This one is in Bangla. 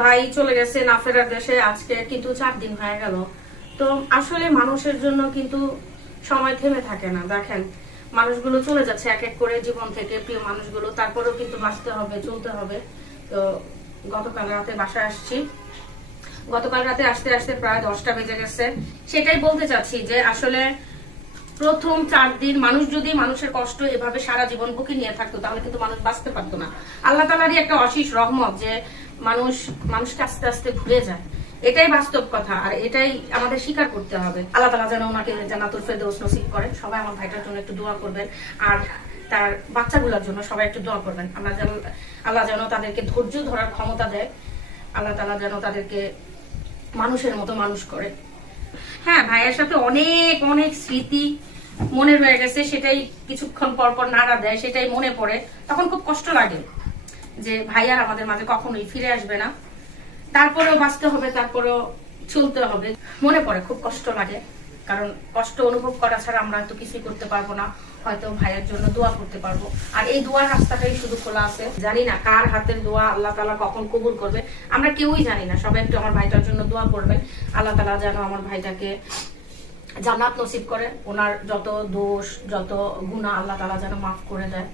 ভাই চলে গেছে না ফেরার দেশে, আজকে কিন্তু 4 দিন হয়ে গেল। তো আসলে মানুষের জন্য কিন্তু সময় থেমে থাকে না। দেখেন, মানুষগুলো চলে যাচ্ছে এক এক করে জীবন থেকে, প্রিয় মানুষগুলো, তারপরেও কিন্তু বাঁচতে হবে, চলতে হবে। তো গতকাল রাতে বাসায় আসছি, গতকাল রাতে আসতে আসতে প্রায় 10টা বেজে গেছে। সেটাই বলতে চাচ্ছি যে আসলে প্রথম 4 দিন মানুষ যদি মানুষের কষ্ট এভাবে সারা জীবন বুকে নিয়ে থাকতো, তাহলে কিন্তু মানুষ বাঁচতে পারতো না। আল্লাহ তাআলারই একটা অশেষ রহমত যে মানুষকে আস্তে আস্তে ভুলে যায়। এটাই বাস্তব কথা, আর এটাই আমাদের স্বীকার করতে হবে। আল্লাহ তাআলা যেন ওনাকে জান্নাতুল ফেরদৌস নসিব করেন। সবাই আমার ভাইটার জন্য একটু দোয়া করবেন, আর তার বাচ্চাগুলোর জন্য সবাই একটু দোয়া করবেন। আল্লাহ যেন তাদেরকে ধৈর্য ধরার ক্ষমতা দেয়। আল্লাহ তাআলা যেন তাদেরকে মানুষের মতো মানুষ করে। হ্যাঁ, ভাইয়ের সাথে অনেক অনেক স্মৃতি মনে রয়ে গেছে, সেটাই কিছুক্ষণ পর পর নাড়া দেয়, সেটাই মনে পড়ে। তখন খুব কষ্ট লাগে যে ভাই আর আমাদের মাঝে কখনোই ফিরে আসবে না। তারপরেও বাঁচতে হবে, তারপরেও চলতে হবে। মনে পড়ে, খুব কষ্ট লাগে, কারণ কষ্ট অনুভব করা ছাড়া আমরা তো কিছুই করতে পারবো না। হয়তো ভাইয়ের জন্য দোয়া করতে পারবো, আর এই দোয়ার রাস্তাটাই শুধু খোলা আছে। জানি না কার হাতের দোয়া আল্লাহ তাআলা কখন কবুল করবে, আমরা কেউই জানি না। সবাই একটু আমার ভাইটার জন্য দোয়া করবেন। আল্লাহ তাআলা যেন আমার ভাইটাকে জান্নাত নসিব করে, ওনার যত দোষ যত গুনাহ আল্লাহ তাআলা যেন মাফ করে দেয়।